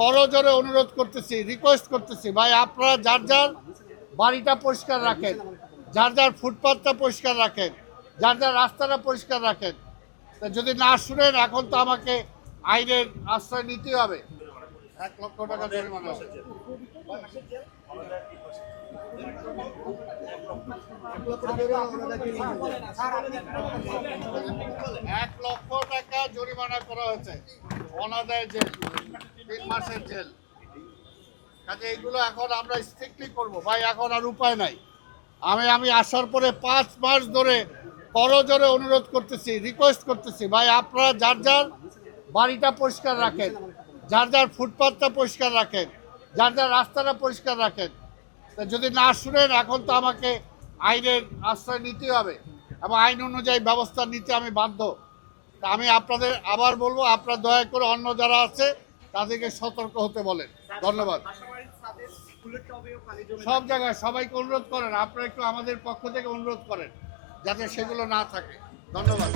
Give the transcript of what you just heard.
করজোরে অনুরোধ করতেছি, রিকোয়েস্ট করতেছি, ভাই আপনারা যার যার বাড়িটা পরিষ্কার রাখেন, যার যার ফুটপাথটা পরিষ্কার রাখেন, যার যার রাস্তাটা পরিষ্কার রাখেন। যদি না শুনেন এখন তো আমাকে আইনের আশ্রয় নিতে হবে। 1 লক্ষ টাকা জরিমানা হবে। 1 লক্ষ টাকা জরিমানা করা হয়েছে, অনাদায় জেল, 3 মাসের জেল। কাজে এইগুলো এখন আমরা স্ট্রিক্টলি করবো ভাই, এখন আর উপায় নাই। আমি আসার পরে 5 মাস ধরে করজোরে অনুরোধ করতেছি, রিকোয়েস্ট করতেছি, ভাই আপনারা যার যার বাড়িটা পরিষ্কার রাখেন, যার যার ফুটপাথটা পরিষ্কার রাখেন, যার যার রাস্তাটা পরিষ্কার রাখেন। যদি না শুনেন এখন তো আমাকে আইনের আশ্রয় নিতে হবে এবং আইন অনুযায়ী ব্যবস্থা নিতে আমি বাধ্য। তা আমি আপনাদের আবার বলবো, আপনারা দয়া করে অন্য যারা আছে তাদেরকে সতর্ক হতে বলেন। ধন্যবাদ। সব জায়গায় সবাইকে অনুরোধ করেন, আপনারা একটু আমাদের পক্ষ থেকে অনুরোধ করেন যাতে সেগুলো না থাকে। ধন্যবাদ।